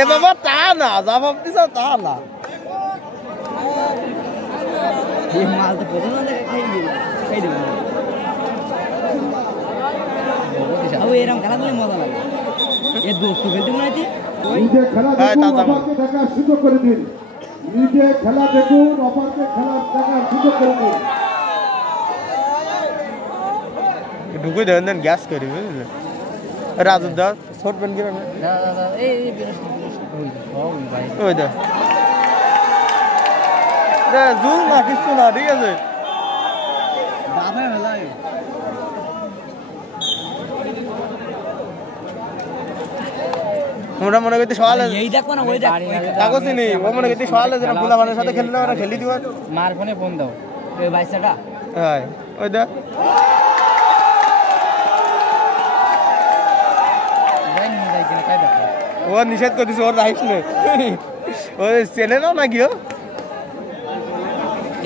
এ বাবা তা না জবাব দিছ তা না এই মাল তো প্রথম থেকে খাই দিবে ও এরকম খেলা করে মজা লাগে এ দোস্ত খেলতে মনে হয় নিজে খেলা দেখুন অপরকে দেখার সুযোগ করে দিন নিজে খেলা দেখুন অপরকে খেলা দেখার সুযোগ করে দিন ঢুকে দেন গ্যাস করি বুঝলে রাজু দা শর্ট পেন কি এই ওই দা রে জুম না কিছু না ঠিক আছে দাদা মেলা আমরা মনে করতে সওয়াল এই দেখো না ওই দেখ কাগজ নেই ও মনে করতে সওয়াল যেটা ফুলাবানের সাথে খেললে ওরা খেলি দিবা মার ফোনে ফোন দাও ওই বাইসাটা হ্যাঁ ওই দা ও নিষেধ করে দিছে ওর রাইট নেই ওই চেনে না কি ও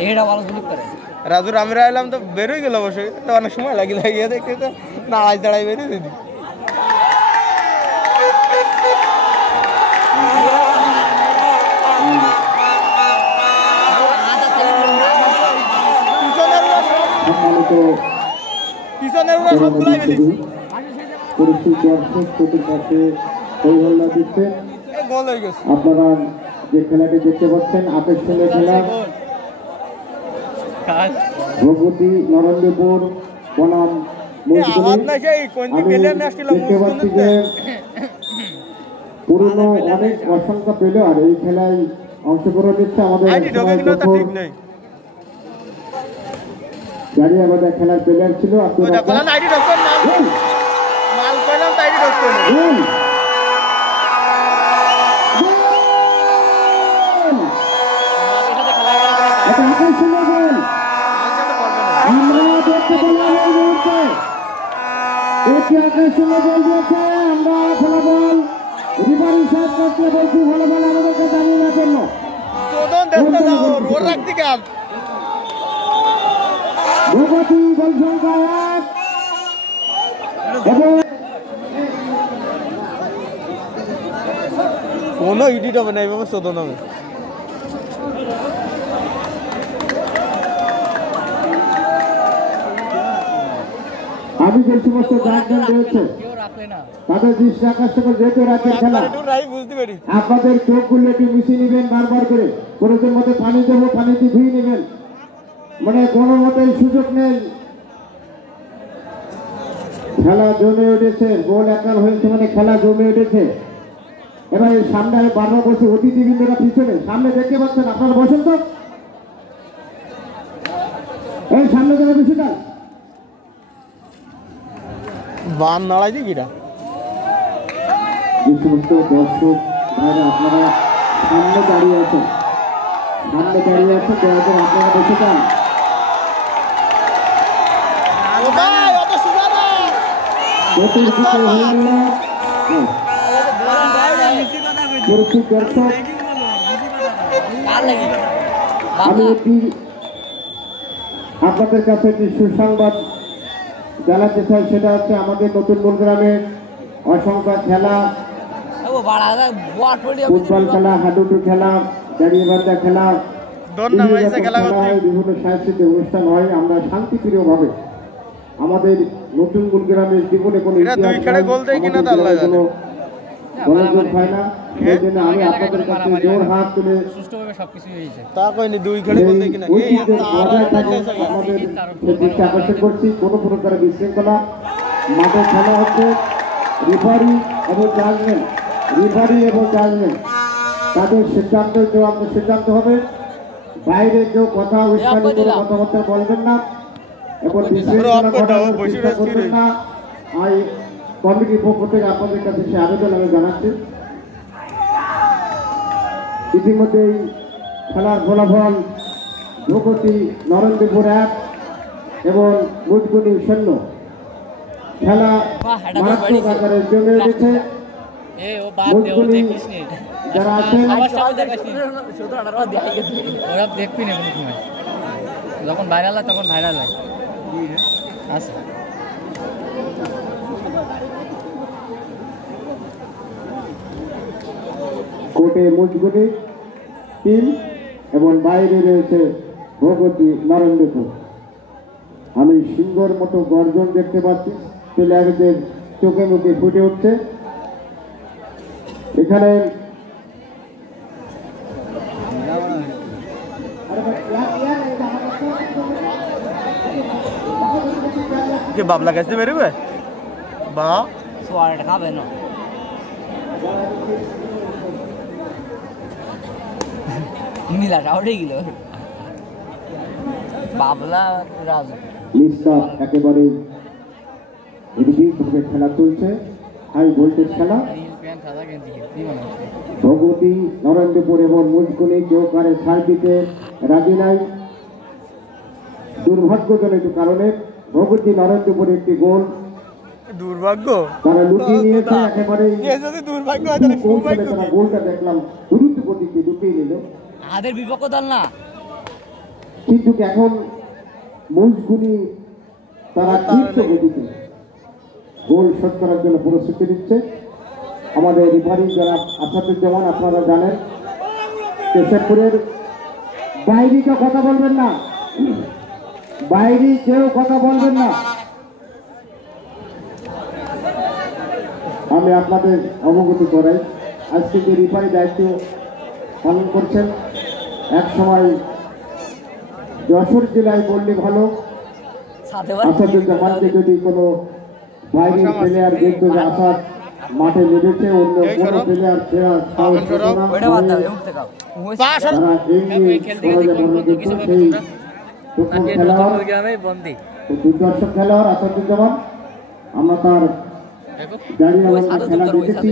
এটা ভালো সুযোগ করে রাজুর আমরা এলাম তো বেরোই গেল অবশ্যই তো অনেক সময় লাগিল গিয়ে দেখতে তো নাড়াই দাঁড়াই বেরিয়ে দিদি পিছনের সব গুলাই বেরিয়েছি আপনারা যে খেলাটি দেখতে পাচ্ছেন আকর্ষণীয় খেলা ভগবতী নরেন্দ্রপুর বনাম দেখতে পাচ্ছি যে পুরনো অনেক অসংখ্য প্লেয়ার এই খেলায় অংশগ্রহণ দিচ্ছে আমাদের গাড়িয়াবাজার খেলার প্লেয়ার ছিল কোনো ইডিট হবে না এইভাবে চোদ্দ নামে আমি যে সমস্ত গার্জিয়ান রয়েছে তাদের দৃষ্টি আকর্ষণ করে যেহেতু রাতের খেলা আপনাদের চোখগুলো একটু মিশিয়ে নেবেন বারবার করে প্রয়োজন মতো পানি দেবো পানিতে ধুয়ে নেবেন মানে কোনো মতে সুযোগ নেই খেলা জমে উঠেছে গোল একার হয়েছে মানে খেলা জমে উঠেছে এবার এই সামনে আমি বারবার বলছি অতিথিবৃন্দরা পিছনে সামনে দেখতে পাচ্ছেন আপনারা বসেন তো এই সামনে যারা বেশি না বান নাড়াই দি কিরা যে সমস্ত দর্শক ভাইরা আপনারা সামনে দাঁড়িয়ে আছেন দয়া করে আপনারা বসে যান আমি আপনাদের কাছে একটি সুসংবাদ জানাতে চাই সেটা হচ্ছে আমাদের নতুন মূলগ্রামের অসংখ্য খেলা ফুটবল খেলা হাডুডু খেলা দাঁড়িয়েবান্ধা খেলা বিভিন্ন সাংস্কৃতিক অনুষ্ঠান হয় আমরা শান্তিপ্রিয় ভাবে আমাদের নতুন মূলগ্রামের জীবনে কোনো গণযোগ হয় না সেই জন্য আমি আপনাদের কাছে জোর হাত তুলে আমাদের দৃষ্টি আকর্ষণ করছি কোনো প্রকারের বিশৃঙ্খলা মাঠে খেলা হচ্ছে রেফারি এবং জাজমেন্ট তাদের সিদ্ধান্ত হবে বাইরে কেউ কথা উস্কানি করে কথাবার্তা বলবেন না এবং বিশৃঙ্খলা ঘটানোর চেষ্টা করবেন না কমিটির পক্ষ থেকে আপনাদের কাছে সে আবেদন আমি জানাচ্ছি ইতিমধ্যেই খেলার ফলাফল ভগবতী নরেন্দ্রপুর 1 এবং মুদগুনি 0 খেলা মারাত্মক আকারে জমে উঠেছে মুদগুনি যারা আছেন দেখবি না কোনো সময় যখন ভাইরাল হয় তখন ভাইরাল হয় আচ্ছা কোটে মুজগুনি টিম এবং বাইরে রয়েছে ভগবতী নরেন্দ্রপুর। আমি সিংহর মতো গর্জন দেখতে পাচ্ছি, প্লেয়ারদের চোখে মুখে ফুটে উঠছে। এখানে কে বাবলা কাছে বেরোবে বা সোয়াটা খাবে না মিলাটা উঠে গেল বাবলা রাজু লিস্টার একেবারে এদিকে খেলা চলছে, হাই ভোল্টেজ খেলা। ভগবতী নরেন্দ্রপুর এবং মুজগুনি কেউ কারে ছাড় দিতে রাজি নাই। দুর্ভাগ্যজনিত কারণে ভগবতী নরেন্দ্রপুর একটি গোল দুর্ভাগ্য তারা লুকিয়ে নিয়েছে। একেবারে যদি দুর্ভাগ্য হয় তাহলে সৌভাগ্য তারা গোলটা দেখলাম দ্রুত গতিতে ঢুকিয়ে নিল, আমাদের বিপক্ষ দল না, কিন্তু এখন মুজগুনি তারা ক্ষিপ্ত গতিতে গোল শোধ করার জন্য প্রস্তুতি নিচ্ছে। আমাদের রেফারি যারা আসাদুজ্জামান আপনারা জানেন, কেশবপুরের বাইরে কেউ কথা বলবেন না, বাইরে কেউ কথা বলবেন না। আমি আপনাদের অবগত করাই, আজকে যে রেফারি দায়িত্ব পালন করছেন, এক সময় যশোর জেলায় বললে ভালো, আসাদুজ্জামানকে যদি কোনো বাইরের প্লেয়ার দেখবে যে আসাদ মাঠে নেমেছে, অন্য কোনো প্লেয়ার দুর্দর্শক খেলোয়াড় আসাদুজ্জামান, আমরা তার জানি খেলা দেখেছি,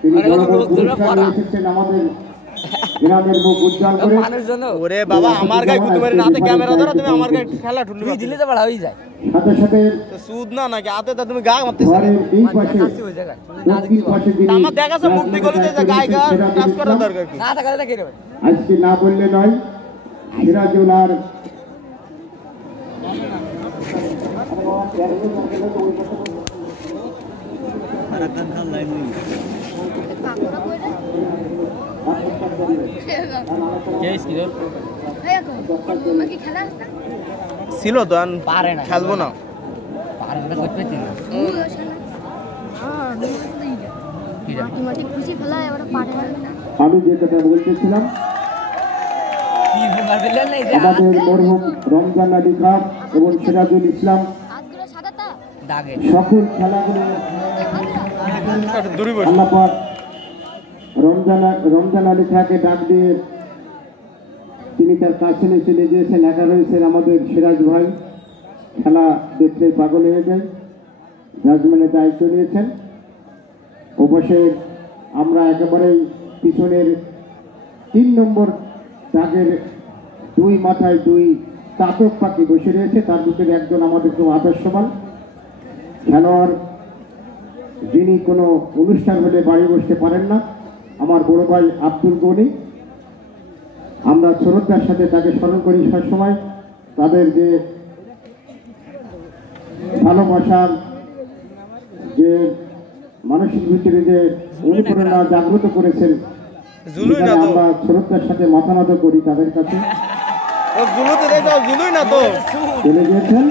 তিনি বড় বড় পুরস্কার এসেছেন আমাদের গ্রামের মুখ উজ্জ্বল করে। ওরে বাবা আমার গায়ে গুতে পারে না, হাতে ক্যামেরা ধরো তুমি, আমার গায়ে খেলা ঠুললি দিলে তো বড় হয়ে যায়। সাথে সাথে সুদ না নাকি হাতে তো তুমি গা মারতেছ, ঘরের এই পাশে দক্ষিণ পাশে যিনি আমার দেখাছে মুক্তি গলিতে যে গায়ে গা টাচ করার দরকার কি? না টাকা দেখে নেবে আজকে না বললে নয়, সিরাজুল আর ছিল তো পারে না, খেলবো না, পারে না করতে পারছি না। আমি যে কথা বলতেছিলাম, কি বুমার বেলা নাই যা আমাদের মরহুম রমজান আলী খান এবং সিরাজুল ইসলাম দাগে সকল খেলাগুলো দূরে বসে আল্লাহ পাক রমজান আলী খানকে ডাক দিয়ে তিনি তার কাছে নিয়ে চলে গিয়েছেন। একা রয়েছেন আমাদের সিরাজ ভাই, খেলা দেখলে পাগল হয়ে যায়, জাজমেন্টের দায়িত্ব নিয়েছেন। অবশ্যই আমরা একেবারেই পিছনের 3 নম্বর দাগের 2 মাথায় 2 তাতক পাখি বসে রয়েছে, তার ভিতরে একজন আমাদের খুব আদর্শবান খেলোয়াড়, যিনি কোনো অনুষ্ঠান হলে বাড়ি বসতে পারেন না, আমার বড় ভাই আব্দুল গনি। আমরা শ্রদ্ধার সাথে তাকে স্মরণ করি সবসময়। তাদের যে ভালোবাসা, যে মানুষের ভিতরে যে অনুপ্রেরণা জাগ্রত করেছেন, আমরা শ্রদ্ধার সাথে মাথা নত করি তাদের কাছে। চলে গিয়েছেন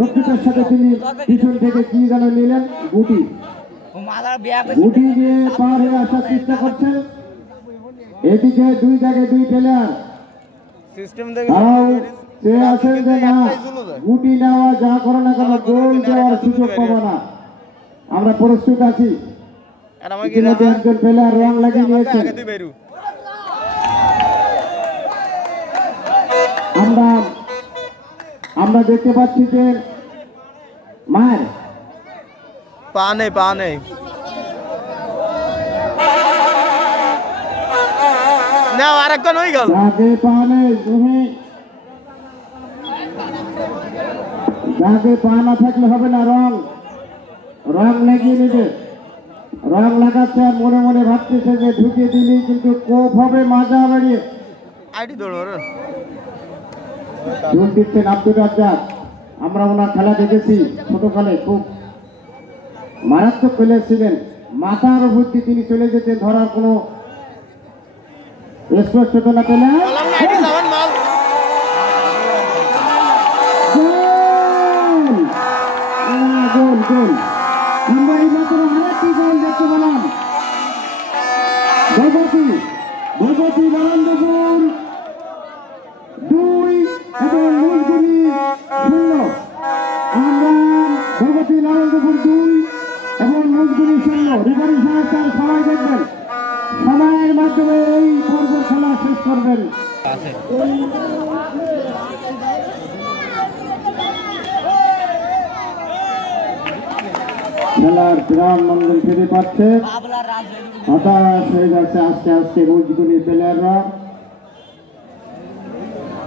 রক্ষিতের সাথে তিনি পিছন থেকে কি যেন নিলেন, গুটি দিয়ে পার হয়ে আসার চেষ্টা করছেন। এদিকে 2 জায়গায় 2 প্লেয়ার, তারাও চেয়ে আছেন যে না, গুটি নেওয়া যা করো না কেন গোল দেওয়ার সুযোগ পাবো না, আমরা প্রস্তুত আছি। একজন প্লেয়ার রং লাগিয়ে নিয়েছে, আমরা দেখতে পাচ্ছি যে মার পা নেই না, আরেকজন হয়ে গেল, পা না থাকলে হবে না, রং লাগিয়ে নিবে, রং লাগাচ্ছে আর মনে মনে ভাবতেছে যে ঢুকিয়ে দিলি কিন্তু কোপ হবে মাজা বাড়িয়ে। আইডি দৌড় দিচ্ছেন আব্দুল রাজ্জাক, আমরা ওনার খেলা দেখেছি ছোটকালে, খুব মারাত্মক প্লেয়ার ছিলেন। মাথার উপর দিয়ে তিনি চলে যেতেন, ধরার কোনো স্পষ্টতা পেলে গোল গোল। আমরা এই মাত্র আরেকটি গোল দেখতে পেলাম। ভগবতী নরেন্দ্রপুর 2 এবং মজগুলি 0। আমরা ভগবতী নরেন্দ্রপুর 2 এবং মজগুলি 0। রেফারি সাহেব তার সময় দেখবেন, সময়ের মাধ্যমে এই পর্ব খেলা শেষ করবেন। খেলার বিরাম মন্ডল ফিরে পাচ্ছে, হতাশ হয়ে যাচ্ছে আস্তে আস্তে মজগুলি প্লেয়াররা।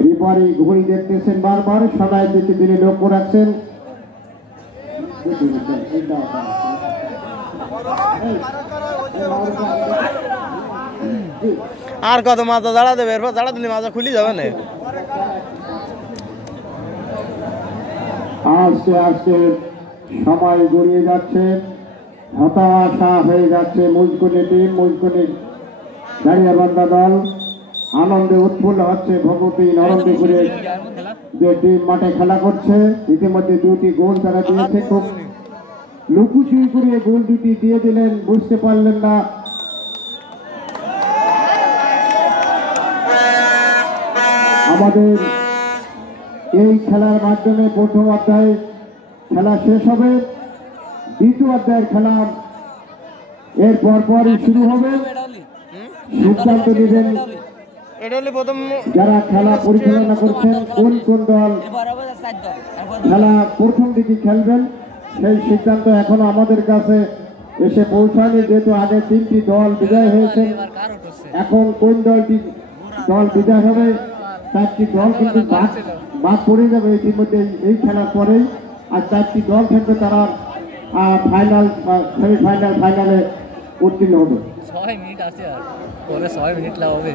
রেফারি ঘড়ি দেখতেছেন বারবার, সবাই দিকে তিনি লক্ষ্য রাখছেন। আর কত মাথা জ্বালা দেবে, এরপর জ্বালা দিলে মাথা খুলি যাবে না। আস্তে আস্তে সময় গড়িয়ে যাচ্ছে, হতাশা হয়ে যাচ্ছে মজগুলি টিম, মজগুলি দাঁড়িয়াবান্ধা দল। আনন্দে উৎফুল্ল হচ্ছে ভগবতী নরেন্দ্রপুরের যে টিম মাঠে খেলা করছে। ইতিমধ্যে 2টি গোল তারা দিয়েছে, খুব লুকুচুরি করে গোল 2টি দিয়ে দিলেন, বুঝতে পারলেন না। আমাদের এই খেলার মাধ্যমে প্রথম অধ্যায়ে খেলা শেষ হবে, দ্বিতীয় অধ্যায়ের খেলা এর পরপরই শুরু হবে। সিদ্ধান্ত নেবেন যারা খেলা পরিচালনা করছেন, কোন কোন দল খেলা প্রথম দিকে খেলবেন সেই সিদ্ধান্ত এখনো আমাদের কাছে এসে পৌঁছায়নি। যেহেতু আগে 3টি দল বিজয় হয়েছে, এখন কোন দল বিজয় হবে 4টি দল কিন্তু বাদ পড়ে যাবে ইতিমধ্যে এই খেলার পরেই। আর 4টি দল থাকবে, তারা ফাইনাল সেমিফাইনাল ফাইনালে উত্তীর্ণ হবে। 6 মিনিট আছে, আর পরে 6 মিনিট লাগবে।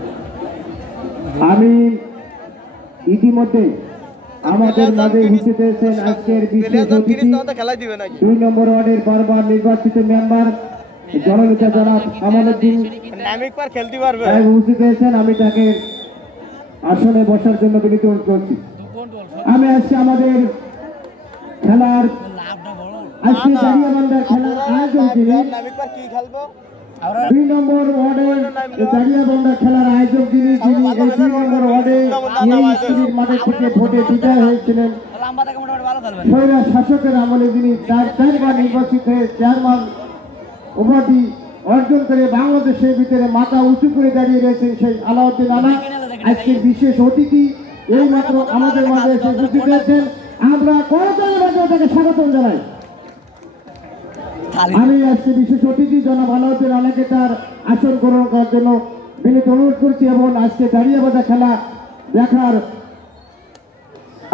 আমি ইতিমধ্যে আমাদের মাঝে উপস্থিত হয়েছেন আজকের বিশেষ অতিথি 2 নম্বর ওয়ার্ডের বারবার নির্বাচিত মেম্বার জননেতা জনাব আমানুদ্দিন উপস্থিত হয়েছেন। আমি তাকে আসনে বসার জন্য বিনীত অনুরোধ করছি। আমি আজকে আমাদের খেলার আজকে দাঁড়িয়াবান্ধার খেলার আয়োজন যিনি 2 নম্বর ওয়ার্ডের দাঁড়িয়াবান্ধার খেলার আয়োজক যিনি এই 2 নম্বর ওয়ার্ডে এই স্কুলের মাঠে থেকে ভোটে বিজয় হয়েছিলেন, স্বৈরাজ শাসকের আমলে যিনি 4বার নির্বাচিত হয়ে চেয়ারম্যান উপাধি অর্জন করে বাংলাদেশের ভিতরে মাথা উঁচু করে দাঁড়িয়ে রয়েছেন, সেই আলাউদ্দিন আলা আজকের বিশেষ অতিথি এই মাত্র আমাদের মাঝে এসে উপস্থিত হয়েছেন। আমরা করতালি বাজিয়ে তাকে স্বাগতম জানাই। আমি আজকে বিশেষ অতিথি জনাব আলাউদ্দিন আলাকে তার আসন গ্রহণ করার জন্য বিনীত অনুরোধ করছি এবং আজকে দাঁড়িয়াবাঁধা খেলা দেখার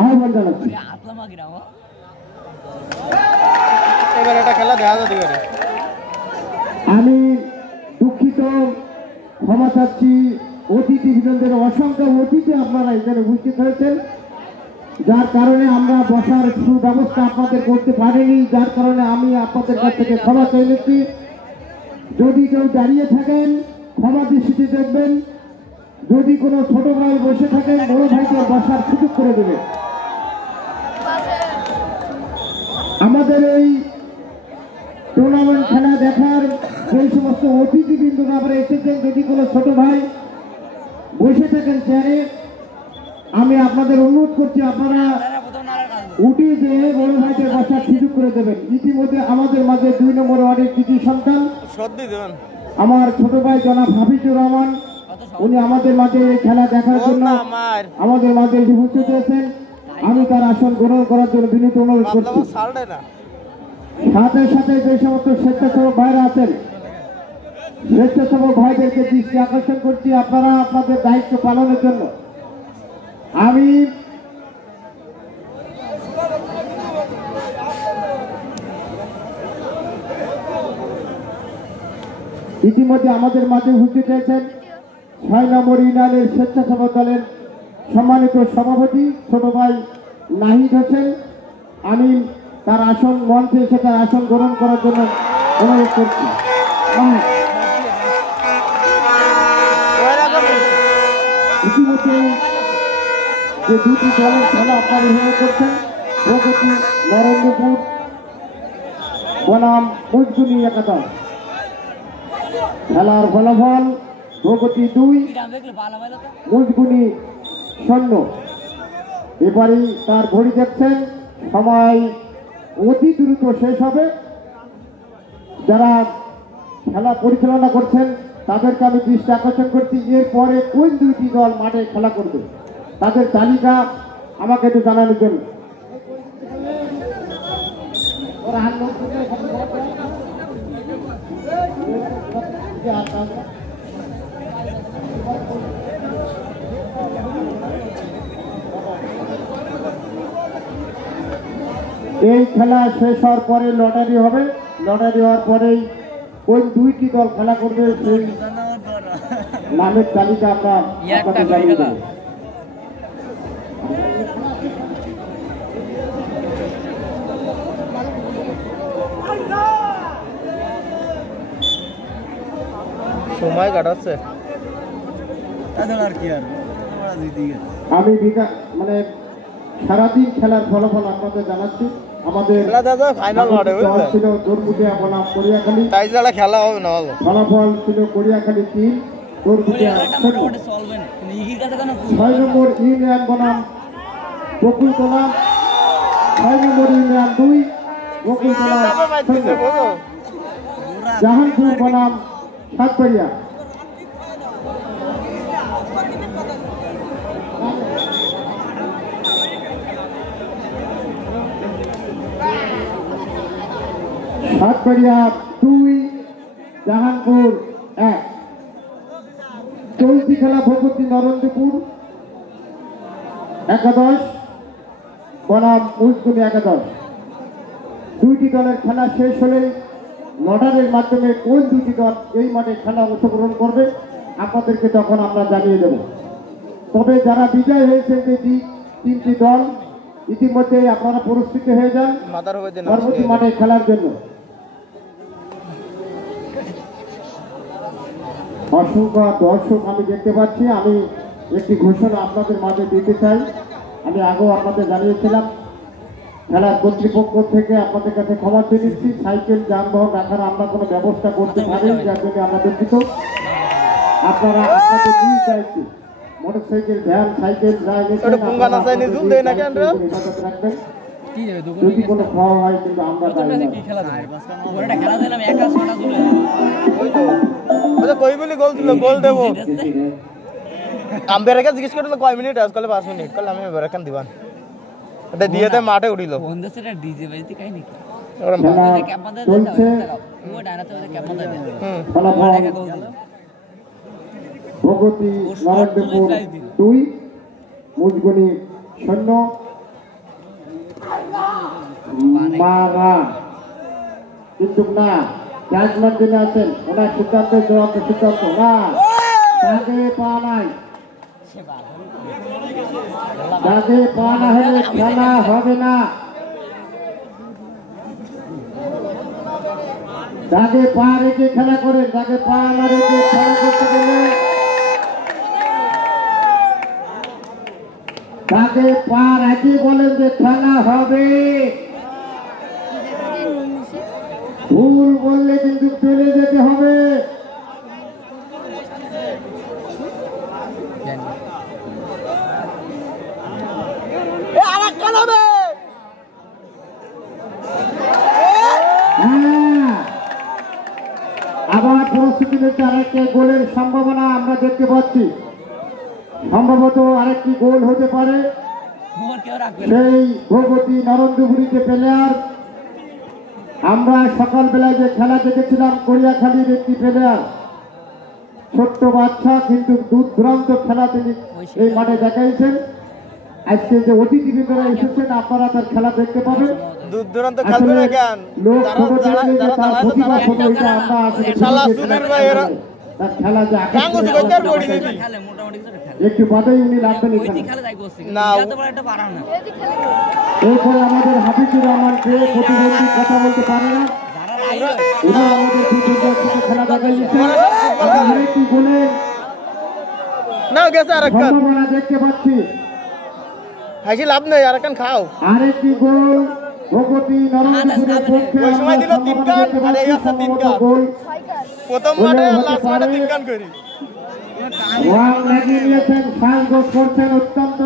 আহ্বান জানাচ্ছি। আমি দুঃখিত, ক্ষমা চাচ্ছি, অতিথি বিন্দুদের অসংখ্য অতিথি আপনারা এখানে উপস্থিত হয়েছেন, যার কারণে আমরা বসার সুব্যবস্থা আপনাদের করতে পারিনি, যার কারণে আমি আপনাদের কাছ থেকে ক্ষমা চেয়ে নিচ্ছি। যদি কেউ দাঁড়িয়ে থাকেন ক্ষমা দৃষ্টিতে দেখবেন, যদি কোনো ছোট ভাই বসে থাকেন বড় ভাইকে বসার সুযোগ করে দেবেন। আমাদের এই টুর্নামেন্ট খেলা দেখার যে সমস্ত অতিথিবৃন্দরা আমরা এসেছেন, যদি কোনো ছোট ভাই বসে থাকেন চেয়ারে, আমি আপনাদের অনুরোধ করছি আপনারা উঠে যেয়ে বড় ভাইকে বসার সুযোগ করে দেবেন। ইতিমধ্যে আমাদের মাঝে 2 নম্বর ওয়ার্ডের কৃতি সন্তান আমার ছোট ভাই জনাব হাফিজুর রহমান, উনি আমাদের মাঝে এই খেলা দেখার জন্য আমাদের মাঝে উপস্থিত হয়েছেন। আমি তার আসন গ্রহণ করার জন্য বিনীত অনুরোধ করছি। সাথে সাথে যে সমস্ত স্বেচ্ছাসেবক ভাইরা আছেন, স্বেচ্ছাসেবক ভাইদেরকে দৃষ্টি আকর্ষণ করছি আপনারা আপনাদের দায়িত্ব পালনের জন্য। আমি ইতিমধ্যে আমাদের মাঝে উপস্থিত হয়েছেন 6 নম্বর ইউনিয়নের স্বেচ্ছাসেবক দলের সম্মানিত সভাপতি ছোট ভাই নাহিদ হোসেন, আমি তার আসন মঞ্চে এসে তার আসন গ্রহণ করার জন্য অনুরোধ করছি। ইতিমধ্যে যে দুটি দলের খেলা আপনারা উপভোগ করছেন, প্রগতি নরেন্দ্রপুর বনাম মুজগুনি একাদশ। খেলার ফলাফল প্রগতি 2, মুজগুনি 0। এবারেই তার ঘড়ি দেখছেন, সময় অতি দ্রুত শেষ হবে। যারা খেলা পরিচালনা করছেন তাদেরকে আমি দৃষ্টি আকর্ষণ করছি, এরপরে কোন দুইটি দল মাঠে খেলা করবে তাদের তালিকা আমাকে একটু জানানোর জন্য। এই খেলা শেষ হওয়ার পরে লটারি হবে, লটারি হওয়ার পরেই ওই দুইটি দল খেলা করবে, সেই নামের তালিকা আমরা আপনাকে জানিয়ে দেব। সময় কাটাচ্ছে আমি মানে সারাদিন খেলার ফলাফল আপনাদের জানাচ্ছি। আমাদের ফাইনাল ছিল দৌড়পুটিয়া বনাম করিয়াখালী, খেলা হবে না। ফলাফল ছিল করিয়াখালী 3, দৌড়পুটিয়া 0। 6 নম্বর ইউনিয়ন বনাম বকুলতলা, 6 নম্বর ইউনিয়ন 2, বকুলতলা 0। জাহানপুর বনাম সাতবাড়িয়া, সাতবাড়িয়া 2, জাহানপুর 1। চলতি খেলা ভগবতী নরেন্দ্রপুর একাদশ বনাম মুজগুনি একাদশ। দুইটি দলের খেলা শেষ হলে লটারির মাধ্যমে কোন দুইটি দল এই মাঠে খেলা অংশগ্রহণ করবে আপনাদেরকে তখন আমরা জানিয়ে দেব। তবে যারা বিজয় হয়েছে যে তিনটি দল, ইতিমধ্যে আপনারা প্রস্তুত হয়ে যান পরবর্তী মাঠে খেলার জন্য। অসংখ্য দর্শক আমি দেখতে পাচ্ছি। আমি একটি ঘোষণা আপনাদের মাঝে দিতে চাই। আমি আগেও আপনাদের জানিয়েছিলাম, খেলার কর্তৃপক্ষ থেকে আপনাদের কাছে ক্ষমা চেয়ে নিচ্ছি। সাইকেল যানবাহন রাখার আমরা কোনো ব্যবস্থা করতে পারি, যার জন্য আমরা দুঃখিত। আপনারা আপনাদের দুই চাইছি মোটর সাইকেল, ভ্যান, সাইকেল রাখবেন। যদি কোনো খাওয়া হয় কিন্তু আমরা গোল দেবো। আম্পায়ারকে জিজ্ঞেস করলো কয় মিনিট, আজ কালে 5 মিনিট, কালে আমি বেরাকান দিবান দিয়ে মাঠে উঠিল। ভগবতী নরেন্দ্রপুর 2, মুজগুনি 0। মারা কিন্তু না, জাজমেন্ট যিনি আছেন ওনার সিদ্ধান্তের জবাব সিদ্ধান্ত না, তাকে পা নাই, তাকে পা না হলে খেলা হবে না। তাকে পা রেখে খেলা করে, তাকে পা না রেখে খেলা করতে গেলে তাকে পা রেখে বলেন যে খেলা হবে, ভুল বললে কিন্তু চলে যেতে হবে। আবার পরিস্থিতি নিতে আরেকটি গোলের সম্ভাবনা আমরা দেখতে পাচ্ছি। সম্ভবত আরেকটি গোল হতে পারে। সেই ভগবতী নরেন্দ্রপুরীতে প্লেয়ার, আমরা সকালবেলায় যে খেলা দেখেছিলাম করিয়াখালীর একটি প্লেয়ার, ছোট্ট বাচ্চা কিন্তু দুর্দান্ত খেলা তিনি এই মাঠে দেখাইছেন। আজকে যে অতিথি ভিতরে এসেছেন আপনারা তার খেলা দেখতে পাবেন। দুর্দান্ত খেলবে না কেন, একটু বাদেই উনি লাগবেন না। এরপরে আমাদের হাফিজুর রহমানকে প্রতিবন্ধী কথা বলতে পারে না, উনি আমাদের খেলা দেখাইছে। আরেকটি গোলে না গেছে আরেকখান সম্ভাবনা দেখতে পাচ্ছি। হাসি লাভ নেই আরেকখান খাও। আরেকটি গোল ভগতী নরসিংহের পক্ষে ওই সময় দিল 3 গান আর এই আছে 3 গান। গোল প্রথম মাঠে লাস্ট মাঠে 3 গান করি। ওয়ান লাগিয়ে নিয়েছেন, ফাইন গোল করছেন অত্যন্ত।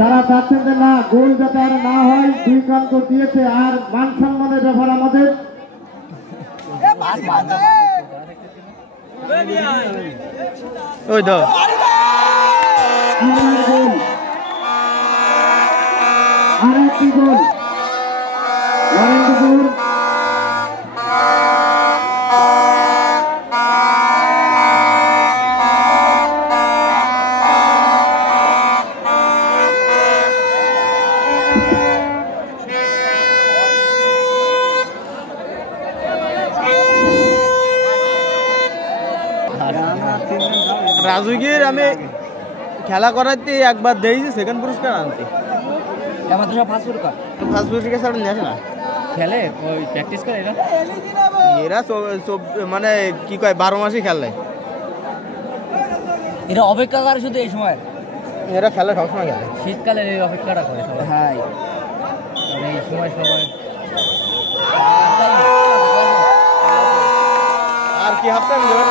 তারা চাচ্ছেন যে না গোল যাতে আর না হয়, 2 গান তো দিয়েছে। আর মান সম্মানের ব্যাপার আমাদের ওই দাও আরেকটি গোল নরেন্দ্রপুর রাজুগির আমি খেলা করাতে একবার দিয়েছি সেকেন্ড পুরস্কার আনতে। আমার তো সব ফার্স্ট পুরস্কার ফার্স্ট পুরস্কার ছাড়া নিয়ে আসে না, খেলে ওই প্র্যাকটিস করে এরা। এরা মানে কি কয় 12 মাসই খেলে। এরা অপেক্ষা করে শুধু এই সময়, এরা খেলে সবসময় খেলে। শীতকালে এই অপেক্ষাটা করে সবাই। হ্যাঁ এই সময় সবাই। আর কি হাফ টাইম দেবেন?